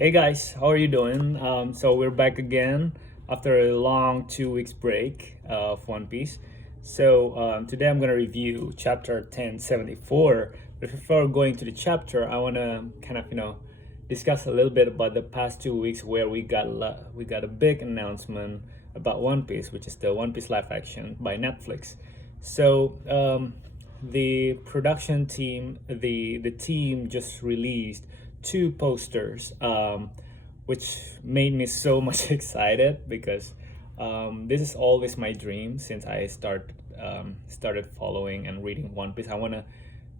Hey guys, how are you doing? So we're back again after a long 2 weeks break of One Piece. Today I'm gonna review chapter 1074. But before going to the chapter, I wanna kind of discuss a little bit about the past 2 weeks where we got a big announcement about One Piece, which is the One Piece live action by Netflix. So the production team, the team just released two posters, which made me so much excited because this is always my dream since I started following and reading One Piece. I wanna,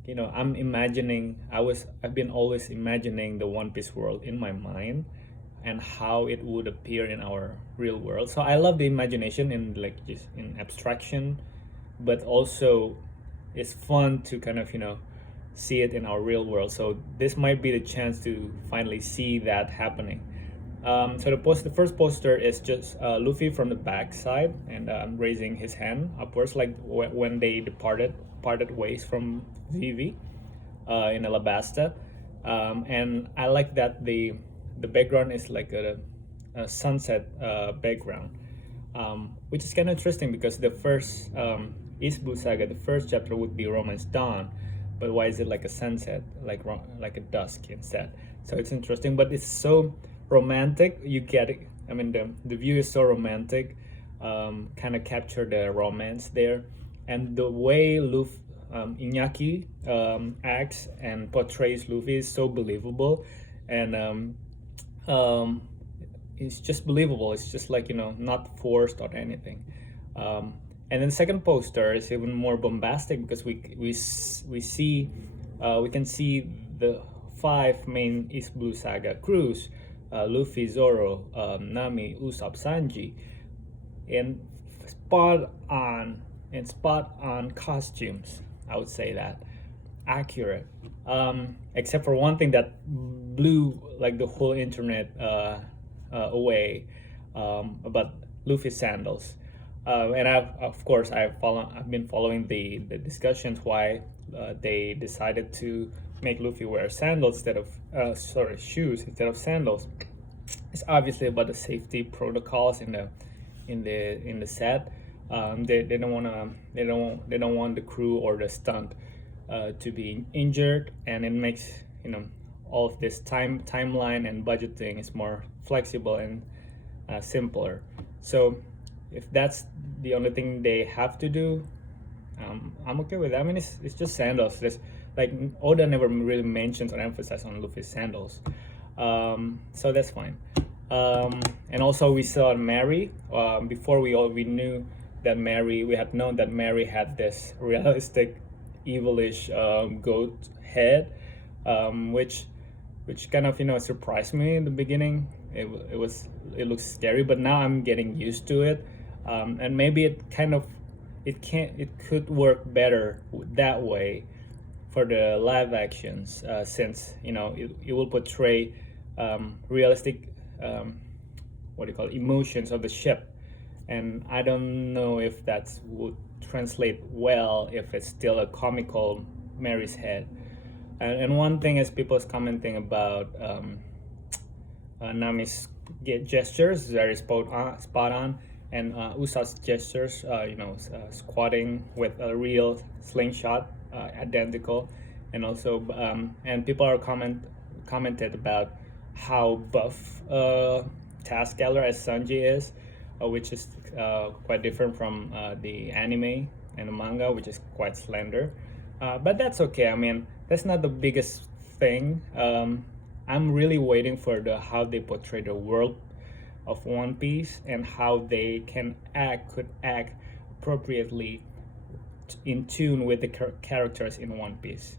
I'm imagining. I've been always imagining the One Piece world in my mind and how it would appear in our real world. So I love the imagination in like just in abstraction, but also it's fun to kind of see it in our real world. So this might be the chance to finally see that happening. The first poster is just Luffy from the back side and raising his hand upwards, like when they parted ways from Vivi in Alabasta. And I like that the background is like a sunset background, which is kind of interesting because the first East Blue Saga, the first chapter would be Romance Dawn, but why is it like a sunset, like a dusk instead? So it's interesting, but it's so romantic. You get it. I mean, the view is so romantic, kind of capture the romance there, and the way Iñaki acts and portrays Luffy is so believable, and um, it's just believable. It's just like not forced or anything. And then the second poster is even more bombastic because we can see the five main East Blue Saga crews: Luffy, Zoro, Nami, Usopp, Sanji, in spot on costumes. I would say that accurate, except for one thing that blew like the whole internet away, about Luffy's sandals. And I've been following the discussions why they decided to make Luffy wear sandals instead of shoes instead of sandals. It's obviously about the safety protocols in the set. They don't want to they don't want the crew or the stunt to be injured, and it makes all of this timeline and budgeting is more flexible and simpler. So if that's the only thing they have to do, I'm okay with that. I mean, it's just sandals. There's like Oda never really mentions or emphasizes on Luffy's sandals, so that's fine. And also we saw Mary. Before we knew that we had known that Mary had this realistic, evilish goat head, which kind of surprised me in the beginning. It looks scary, but now I'm getting used to it, and maybe it could work better that way for the live actions, since it will portray realistic, what do you call it, emotions of the ship, and I don't know if that would translate well if it's still a comical Mary's head. And one thing is people's commenting about Nami's gestures, very spot on, and Usopp's gestures, squatting with a real slingshot, identical, and also and people are commented about how buff Taskella as Sanji is, which is quite different from the anime and the manga, which is quite slender. But that's okay. I mean, that's not the biggest thing. I'm really waiting for how they portray the world of One Piece and how they could act appropriately in tune with the characters in One Piece,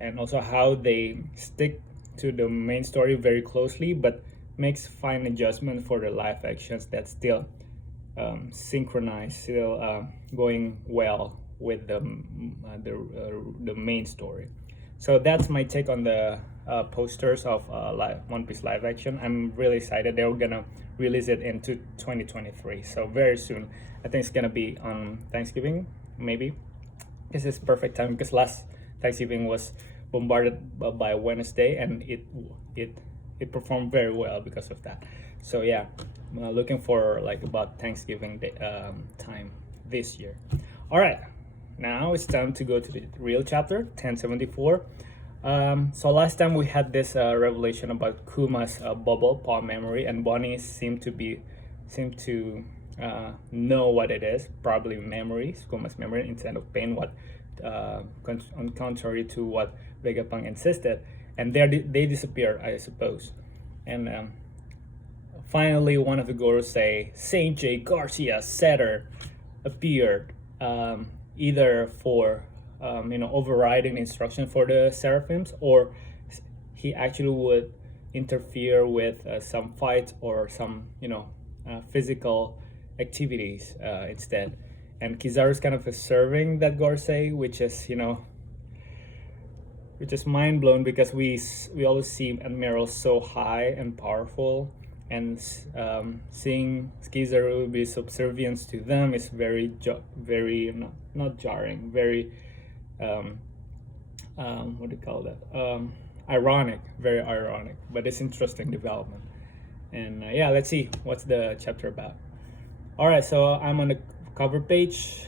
and also how they stick to the main story very closely, but makes fine adjustment for the live actions that still synchronized, still going well with the main story. So that's my take on the posters of One Piece live action. I'm really excited. They're gonna release it into 2023, so very soon. I think it's gonna be on Thanksgiving, maybe. This is perfect time because last Thanksgiving was bombarded by Wednesday, and it it performed very well because of that. So yeah, looking for like about Thanksgiving day, time this year. All right, now it's time to go to the real chapter 1074. So last time we had this revelation about Kuma's bubble paw memory, and Bonnie seemed to know what it is, probably memories, Kuma's memory instead of pain. What on contrary to what Vegapunk insisted, and they disappeared, I suppose, and finally one of the Gorosei, Saint J. Garcia Setter, appeared, either for overriding the instruction for the Seraphims, or he actually would interfere with some fights or some physical activities instead. And Kizaru's kind of serving that Gorsei, which is mind blown, because we always see Admiral so high and powerful, and seeing Kizaru be subservient to them is very not jarring, very what do you call that? Ironic, very ironic, but it's interesting development. And yeah, let's see what's the chapter about. All right, so I'm on the cover page.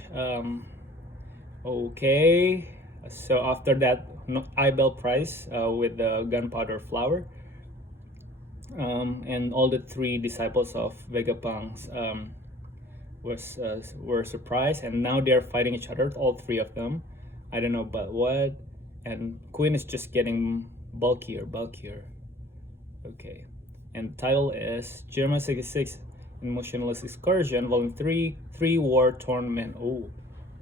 Okay, so after that Ibel prize with the gunpowder flower, and all the three disciples of Vegapunk's were surprised, and now they're fighting each other, all three of them. I don't know but what, and Queen is just getting bulkier. Okay, and the title is German 66 Emotionless Excursion, Volume 3, 3 War-Torn Men. Oh,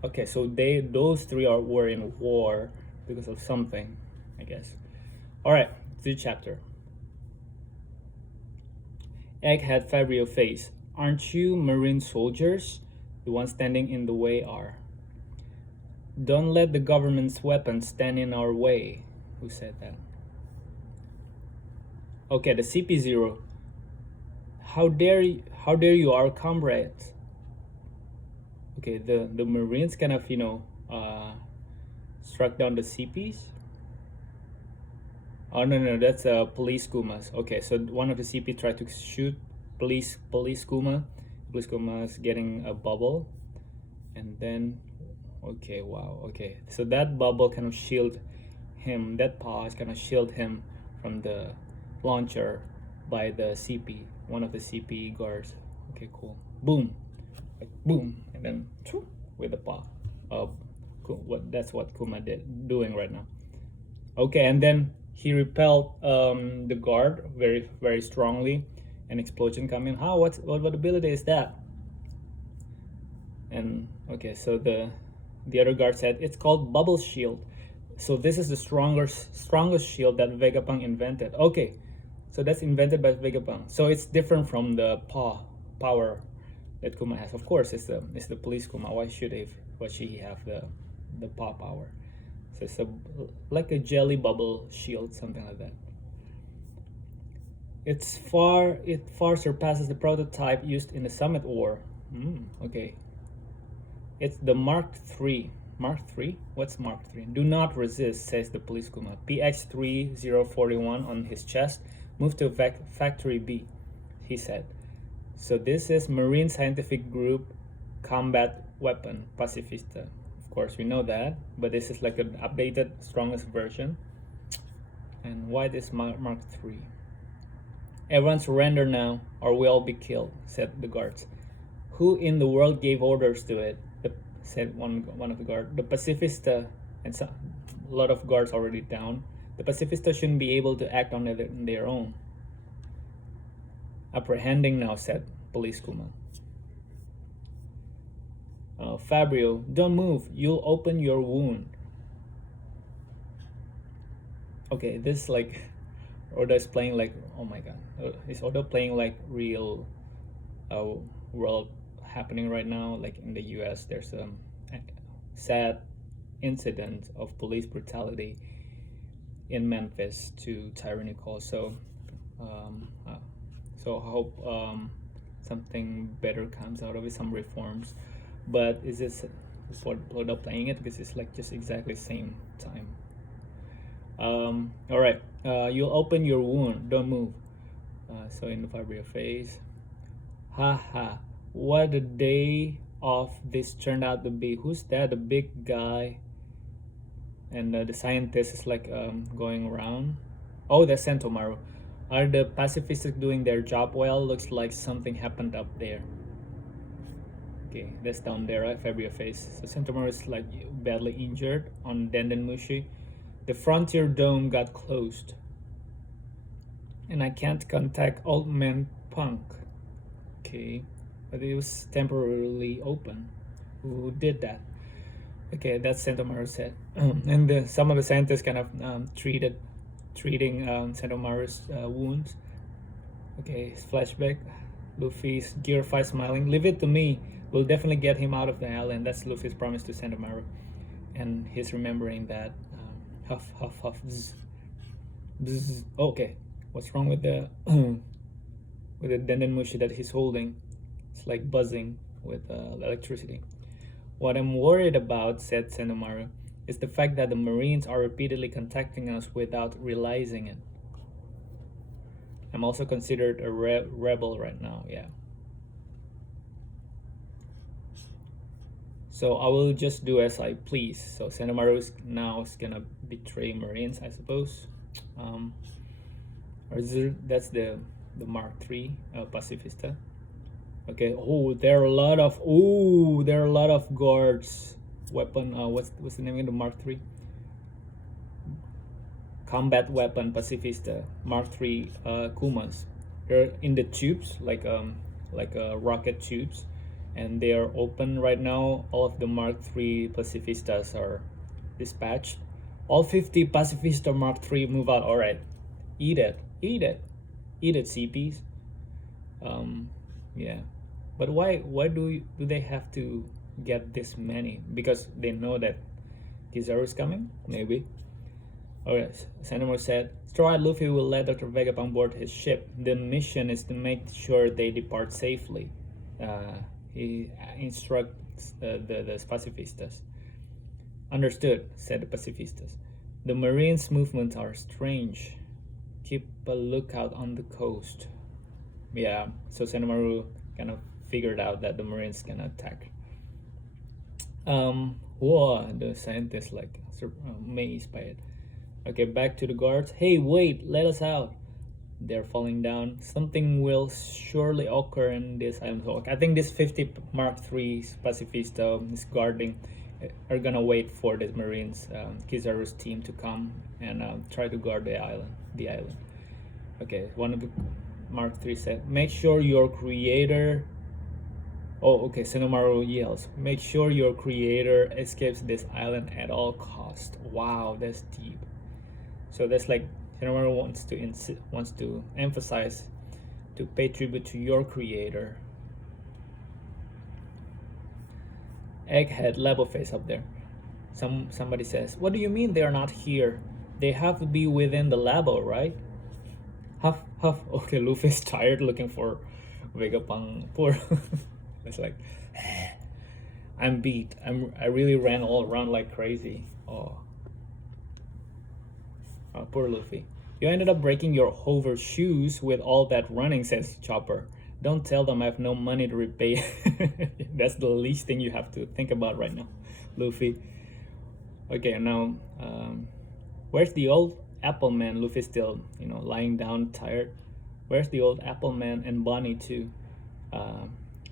okay, so those three were in war because of something, I guess. All right, to the chapter. Egghead Fabio face. Aren't you Marine soldiers? The ones standing in the way are. Don't let the government's weapons stand in our way. Who said that? Okay, the CP0. How dare you, our comrades? Okay, the Marines kind of struck down the CPs. Oh no, that's police Kumas. Okay, so one of the CP tried to shoot police Kuma. Police Kuma is getting a bubble, and then okay, wow, okay, so that bubble kind of shield him. That pause kind of shield him from the launcher by the CP, one of the CP guards. Okay, cool. Boom, like boom, and then with the paw. That's what Kuma doing right now. Okay, and then he repelled the guard very, very strongly. An explosion coming. What ability is that? And okay, so the other guard said it's called bubble shield. So this is the strongest shield that Vegapunk invented. Okay, so that's invented by Vegapunk. So it's different from the paw power that Kuma has. Of course, it's the police Kuma. Why should he have the paw power? So it's like a jelly bubble shield, something like that. It far surpasses the prototype used in the Summit War. Okay. It's the Mark III. Mark III? What's Mark III? Do not resist, says the police Kuma. PX3041 on his chest. Move to Factory B, he said. So this is Marine Scientific Group Combat Weapon, Pacifista. Of course, we know that, but this is like an updated, strongest version. And why this Mark III? Everyone surrender now, or we'll all be killed, said the guards. Who in the world gave orders to it? Said one of the guards. The Pacifista, and a lot of guards already down. The Pacifista shouldn't be able to act on their own. Apprehending now, said Police Kuma. Fabio, don't move. You'll open your wound. Okay, this is like Oda is playing like, oh my god, is Oda playing like real world happening right now? Like in the US, there's a sad incident of police brutality in Memphis to tyrannical. So I hope something better comes out of it, some reforms. But is Oda playing it because it's like just exactly same time? All right. You'll open your wound. Don't move. So in the fiber face. Ha ha. What a day of this turned out to be. Who's that? The big guy. And the scientist is like going around. Oh, that's Sentomaru. Are the pacifists doing their job well? Looks like something happened up there. Okay, that's down there, right? Fabria face. So Sentomaru is like badly injured on Dendenmushi. The frontier dome got closed. And I can't contact Old Man Punk. Okay, but it was temporarily open. Who did that? Okay, that's Sentomaru said. And some of the scientists kind of treating Sentomaru's wounds. Okay, flashback. Luffy's Gear 5 smiling. Leave it to me. We'll definitely get him out of the island. That's Luffy's promise to Sentomaru. And he's remembering that. Huff, huff, huff. Zzz. Bzz. Okay, what's wrong with the with the Dendenmushi that he's holding? It's like buzzing with electricity. What I'm worried about, said Sentomaru, is the fact that the Marines are repeatedly contacting us without realizing it. I'm also considered a rebel right now, yeah. So I will just do as I please. So Sentomaru is now gonna betray Marines, I suppose. That's the Mark III Pacifista. Okay. Oh, there are a lot of guards. Weapon. What's the name of the Mark III? Combat weapon Pacifista Mark III Kumas. They're in the tubes, like rocket tubes, and they are open right now. All of the Mark III Pacifistas are dispatched. All 50 Pacifista Mark III move out. All right, eat it, CPs. Yeah, but why do they have to get this many? Because they know that Kizaru is coming, maybe. Alright, Sentomaru said, Straw Hat Luffy will let Dr. Vegapunk board his ship. The mission is to make sure they depart safely. He instructs the pacifistas. Understood, said the pacifistas. The Marines' movements are strange. Keep a lookout on the coast. Yeah, so Sentomaru kind of figured out that the Marines can attack. Whoa, the scientists like amazed by it. Okay, back to the guards. Hey, wait, let us out. They're falling down. Something will surely occur in this island. So I think this 50 Mark III pacifista is guarding are gonna wait for the Marines, Kizaru's team to come and try to guard the island. Okay, one of the Mark III said, make sure your creator. Oh, okay. Sentomaru yells, make sure your creator escapes this island at all cost. Wow, that's deep. So that's like Sentomaru wants to emphasize to pay tribute to your creator. Egghead level face up there. Somebody says, what do you mean they are not here? They have to be within the labo, right? Huff huff. Okay, Luffy's tired looking for Vegapunk. Poor. It's like I'm beat. I really ran all around like crazy. Oh, poor Luffy. You ended up breaking your hover shoes with all that running, says Chopper. Don't tell them I have no money to repay. That's the least thing you have to think about right now, Luffy. Okay, now where's the old Apple Man? Luffy's still, lying down tired. Where's the old Apple Man and Bonnie too?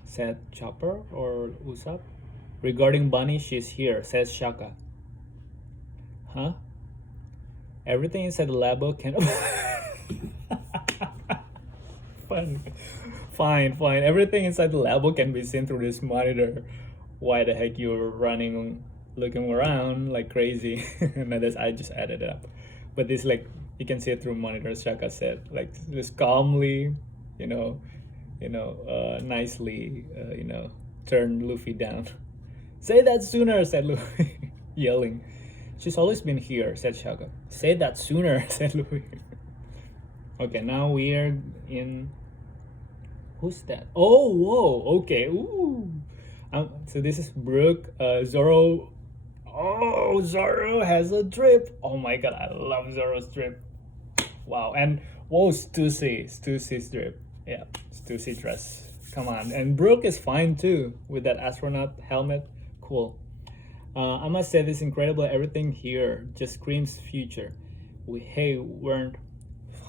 Said Chopper or Usopp. Regarding Bonnie, she's here, says Shaka. Huh? Everything inside the labo can. Fine. Everything inside the labo can be seen through this monitor. Why the heck you're looking around like crazy? And I just added it up. But this like you can see it through monitors. Shaka said like just calmly, nicely, turn Luffy down. Say that sooner, said Luffy, yelling. She's always been here, said Shaka. Say that sooner, said Luffy. Okay, now we are in. Who's that? Oh, whoa. Okay. Ooh. So this is Brook, Zoro, Oh, Zoro has a drip. Oh my god, I love Zoro's drip. Wow, and whoa, Stussy's drip. Yeah, Stussy dress. Come on, and Brooke is fine too with that astronaut helmet. Cool. I must say, this incredible. Everything here just screams future. We weren't.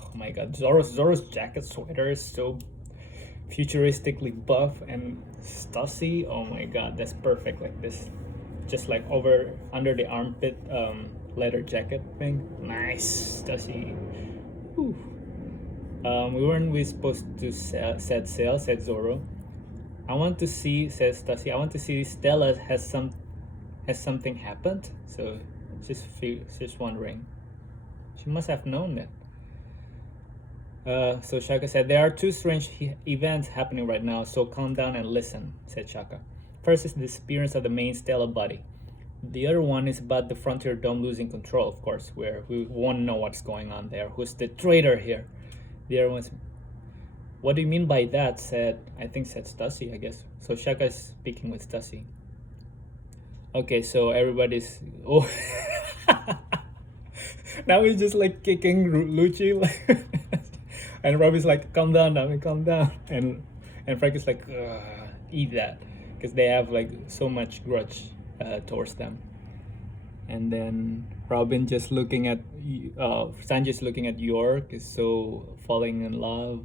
Oh my god, Zoro's jacket sweater is so futuristically buff, and Stussy. Oh my god, that's perfect. Like this, just like over under the armpit leather jacket thing. Nice, Stussy. Whew. We supposed to set sail, said Zoro. I want to see, says Stussy. I want to see Stella has something happened. So she's wondering. She must have known that. So Shaka said, there are two strange events happening right now, so calm down and listen, said Shaka. First is the disappearance of the main Stella body. The other one is about the Frontier Dome losing control, of course, where we won't know what's going on there. Who's the traitor here? The other one's... What do you mean by that? said Stussy, I guess. So Shaka is speaking with Stussy. Okay, so everybody's... Oh... Now he's just like kicking Lucci. And Robbie's like, calm down, Nami, calm down. And Frank is like, eat that. Because they have like so much grudge towards them. And then Robin just looking at, Sanji's looking at York, is so falling in love.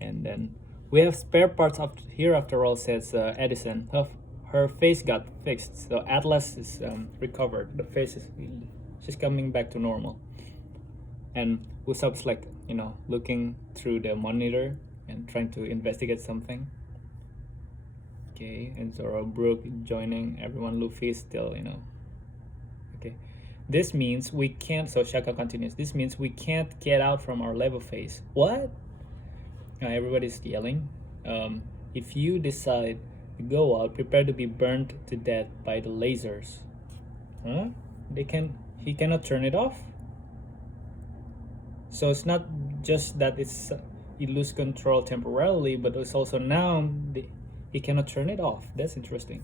And then we have spare parts up here after all, says Edison. Her face got fixed, so Atlas is recovered. The face is, she's coming back to normal. And Usopp's like, looking through the monitor and trying to investigate something. Okay, and Zoro, Brooke joining everyone. Luffy is still, Okay. This means we can't, so Shaka continues, this means we can't get out from our level phase. What? Everybody's yelling. If you decide to go out, prepare to be burned to death by the lasers. Huh? He cannot turn it off? So it's not just that you lose control temporarily, but it's also now he cannot turn it off. That's interesting.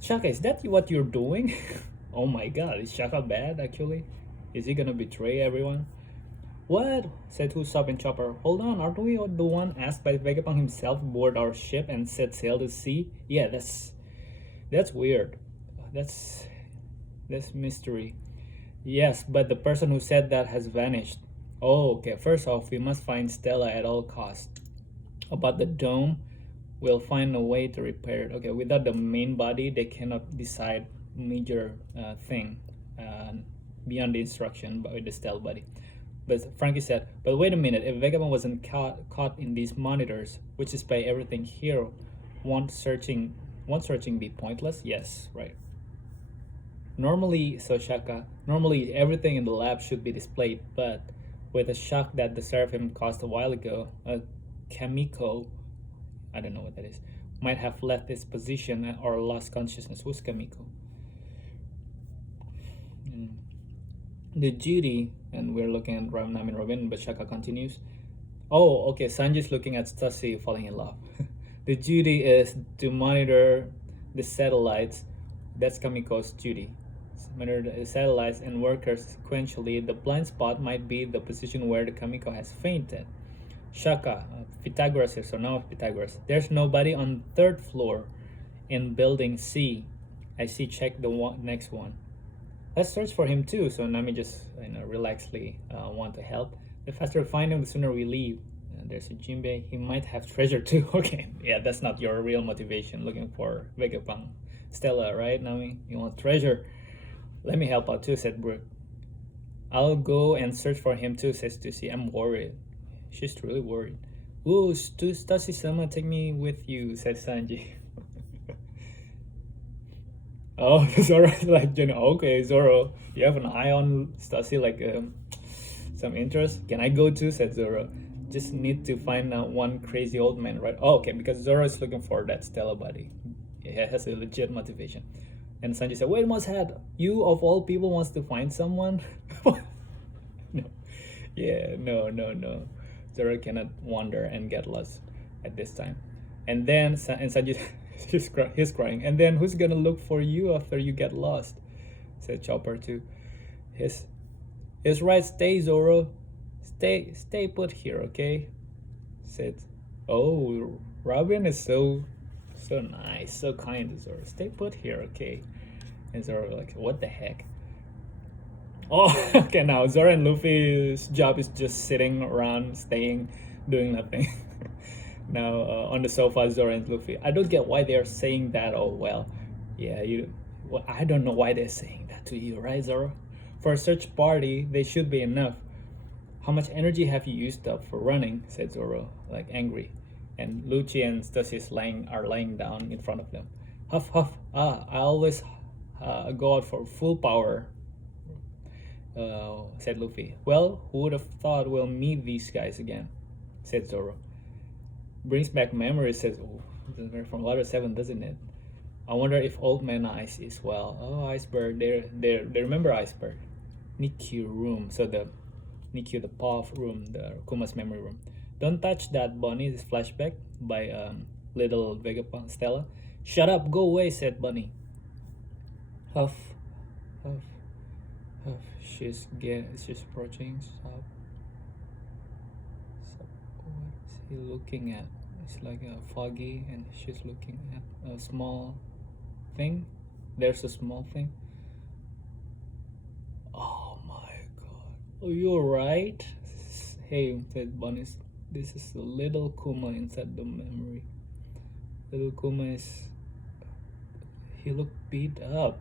Shaka, is that what you're doing? Oh my god, is Shaka bad actually? Is he gonna betray everyone? What? Said Usopp and Chopper. Hold on, aren't we the one asked by Vegapunk himself aboard our ship and set sail to sea? Yeah, that's weird. That's mystery. Yes, but the person who said that has vanished. Oh, okay. First off, we must find Stella at all costs. About the dome, we'll find a way to repair it. Okay, without the main body, they cannot decide major thing beyond the instruction by the Stella body. But Frankie said, but wait a minute, if Vegapunk wasn't caught in these monitors, which is by everything here, won't searching be pointless? Yes, right. Normally everything in the lab should be displayed, but with the shock that the Seraphim caused a while ago, Kamiko, I don't know what that is, might have left its position or lost consciousness. Who's Kamiko? The duty, and we're looking at Nami and Robin, but Shaka continues. Oh, okay, Sanji's looking at Stussy falling in love. The duty is to monitor the satellites. That's Kamiko's duty. Monitor the satellites and workers sequentially. The blind spot might be the position where the Kamiko has fainted. Shaka, Pythagoras here, so now Pythagoras. There's nobody on third floor in building C. I see, check the next one. Let's search for him too. So Nami just relaxedly want to help. The faster we find him, the sooner we leave. There's a Jinbei. He might have treasure too. Okay, yeah, that's not your real motivation. Looking for Vegapunk. Stella, right, Nami? You want treasure? Let me help out too, said Brooke. I'll go and search for him too, says Stussy. I'm worried. She's truly worried. Ooh, Stussy-sama, take me with you, says Sanji. Oh, Zoro, like, okay, Zoro, you have an eye on Stussy, like some interest? Can I go too, said Zoro. Just need to find one crazy old man, right? Oh, okay, because Zoro is looking for that Stella body. It has a legit motivation. And Sanji said, wait, Moshead, you of all people wants to find someone? No. Yeah, no. Zoro cannot wander and get lost at this time. And then Sanji He's crying. And then who's gonna look for you after you get lost? Said Chopper too. His his right, stay Zoro. Stay put here, okay? Said, oh, Robin is so nice, so kind to Zoro. Stay put here, okay? And Zoro like, what the heck? Oh, okay, now Zoro and Luffy's job is just sitting around, staying, doing nothing. Now on the sofa, Zoro and Luffy. I don't get why they're saying that. Oh well, yeah, you. Well, I don't know why they're saying that to you, right, Zoro? For a search party, they should be enough. How much energy have you used up for running? Said Zoro, like angry. And Lucci and Stasis are lying down in front of them. Huff huff. I always go out for full power. Said Luffy. Well, who would have thought we'll meet these guys again? Said Zoro. Brings back memories. Says, oh, from letter 7, doesn't it? I wonder if Old Man Ice is well. Oh, Iceberg. They remember Iceberg. Nikki room. So the Nikki, the Puff room, the Kuma's memory room. Don't touch that, Bunny. This flashback by little Vegapunk Stella. Shut up, go away, said Bunny. Huff, huff, huff. She's approaching. Stop. What is he looking at? It's like a foggy, and she's looking at a small thing. There's a small thing. Oh my god. Oh, you're right. Hey, said Bunny. This is the little Kuma inside the memory. Little Kuma is. He looked beat up.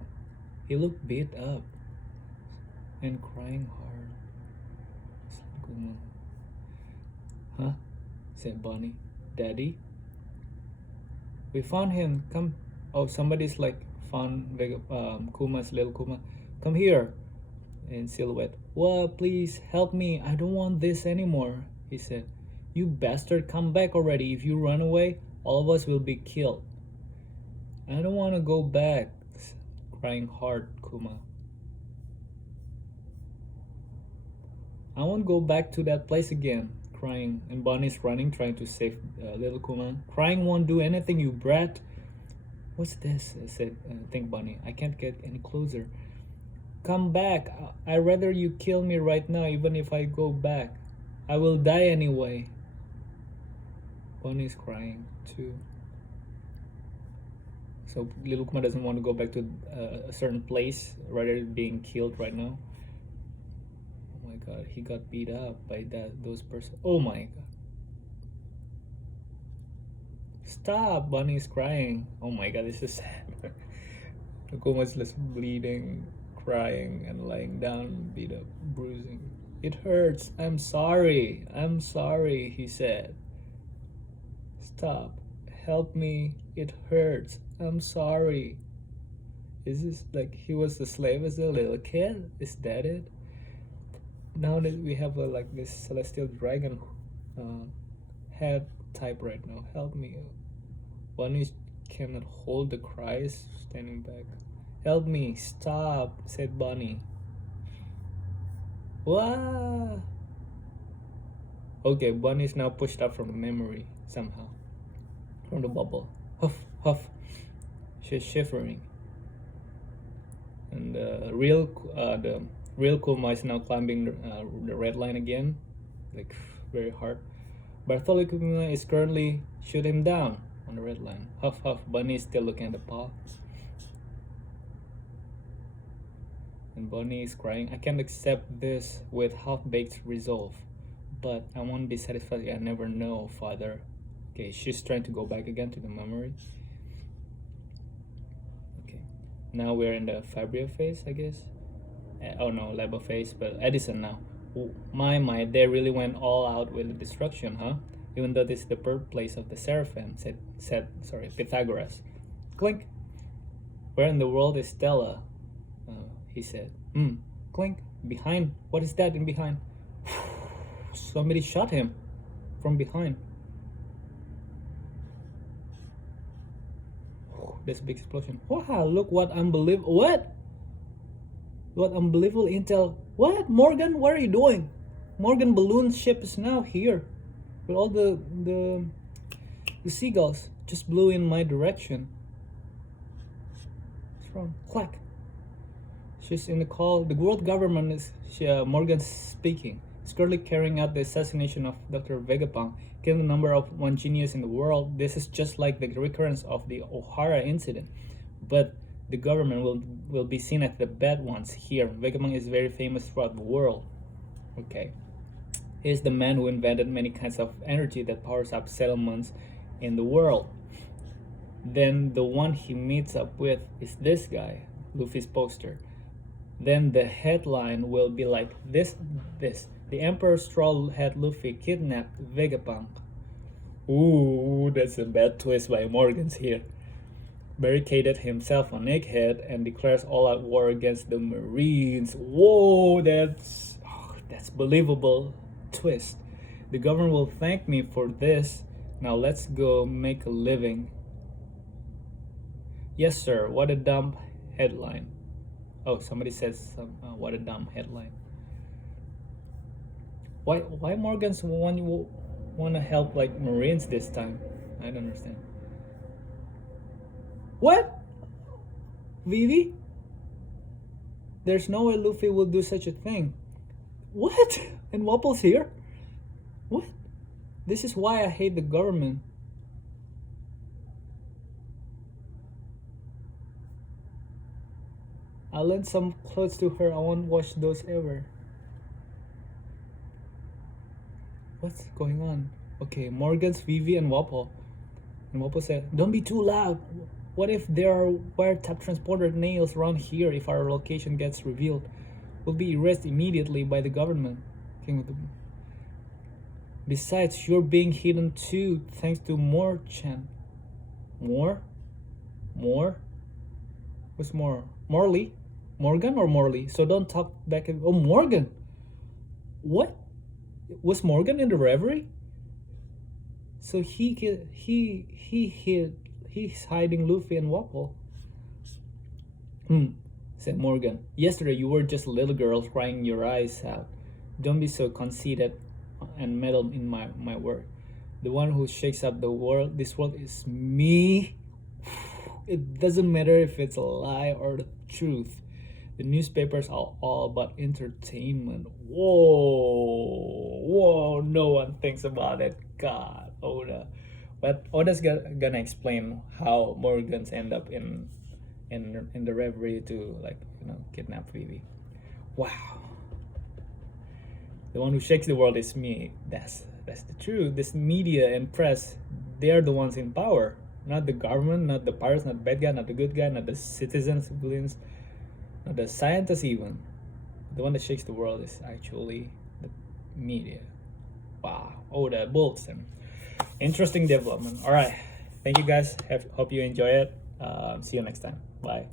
And crying hard. Said Kuma. Huh? Said Bunny. Daddy? We found him. Come. Oh, somebody's like found Kuma's little Kuma. Come here. In silhouette. Well, please help me. I don't want this anymore, he said. You bastard, come back already. If you run away, all of us will be killed. I don't want to go back, crying hard, Kuma. I won't go back to that place again, crying. And Bonnie's running, trying to save little Kuma. Crying won't do anything, you brat. What's this? Said think Bonnie. I can't get any closer. Come back. I'd rather you kill me right now, even if I go back. I will die anyway. Bonnie's crying too. So little Kuma doesn't want to go back to a certain place, rather than being killed right now. Oh my god, he got beat up by those person. Oh my god. Stop, Bunny's crying. Oh my god, this is sad. Kuma's just bleeding, crying, and lying down, beat up, bruising. It hurts. I'm sorry, he said. Stop. Help me. It hurts. I'm sorry. Is this like he was the slave as a little kid? Is that it? Now that we have like this celestial dragon head type right now, help me. Bunny cannot hold the cries, standing back. Help me, stop, said Bunny. Wah! Okay, Bunny is now pushed up from the memory somehow. From the bubble. Huff, huff. She's shivering. And the real Kuma is now climbing the red line again, like very hard. Bartholomew Kuma is currently shooting him down on the red line. Huff, huff. Bunny is still looking at the paw. And Bunny is crying. I can't accept this with half-baked resolve, but I won't be satisfied. I never know, Father. Okay, she's trying to go back again to the memory. Okay, now we're in the Fabria phase, I guess. Oh no, Lebo phase, but Edison now. Oh, my, they really went all out with the destruction, huh? Even though this is the birthplace of the Seraphim, said Pythagoras. Clink. Where in the world is Stella? He said. Clink. Behind. What is that in behind? Somebody shot him from behind. There's a big explosion. Wow, look what unbelievable. What unbelievable intel. What? Morgan, what are you doing? Morgan Balloon's ship is now here. With all the The seagulls just blew in my direction. What's wrong? Clack. She's in the call. The world government Morgan's speaking. Is currently carrying out the assassination of Dr. Vegapunk, killing the number of one genius in the world. This is just like the recurrence of the O'Hara incident, but the government will be seen as the bad ones here. Vegapunk is very famous throughout the world. Okay. He is the man who invented many kinds of energy that powers up settlements in the world. Then the one he meets up with is this guy, Luffy's poster. Then the headline will be like this. The Emperor Straw Hat Luffy kidnapped Vegapunk. Ooh, that's a bad twist by Morgans here. Barricaded himself on Egghead and declares all-out war against the Marines. Whoa, that's believable twist. The government will thank me for this. Now let's go make a living. Yes, sir. What a dumb headline. Oh, somebody says what a dumb headline. Why Morgans want to help like Marines this time? I don't understand. What? Vivi? There's no way Luffy will do such a thing. What? And Wapple's here? What? This is why I hate the government. I'll lend some clothes to her. I won't wash those ever. What's going on? Okay, Morgans, Vivi, and Wapple. And Wapple said, don't be too loud. What if there are wiretap transporter nails around here if our location gets revealed? We'll be erased immediately by the government. Besides, you're being hidden too, thanks to More-chan. More? What's more? Morley? Morgan or Morley? So don't talk back and... Oh, Morgan! What? Was Morgan in the reverie? So he's hiding Luffy and Wapple. Said Morgan. Yesterday you were just a little girl crying your eyes out. Don't be so conceited and meddle in my work. The one who shakes up this world is me. It doesn't matter if it's a lie or the truth. The newspapers are all about entertainment. Whoa, no one thinks about it. God, Oda. But Oda's gonna explain how Morgans end up in the reverie to kidnap Vivi. Wow. The one who shakes the world is me. That's the truth. This media and press, they are the ones in power. Not the government, not the pirates, not the bad guy, not the good guy, not the citizens, civilians, not the scientists even. The one that shakes the world is actually the media. Wow. Oda Bolton. Interesting development. All right. Thank you guys. Hope you enjoy it. See you next time. Bye.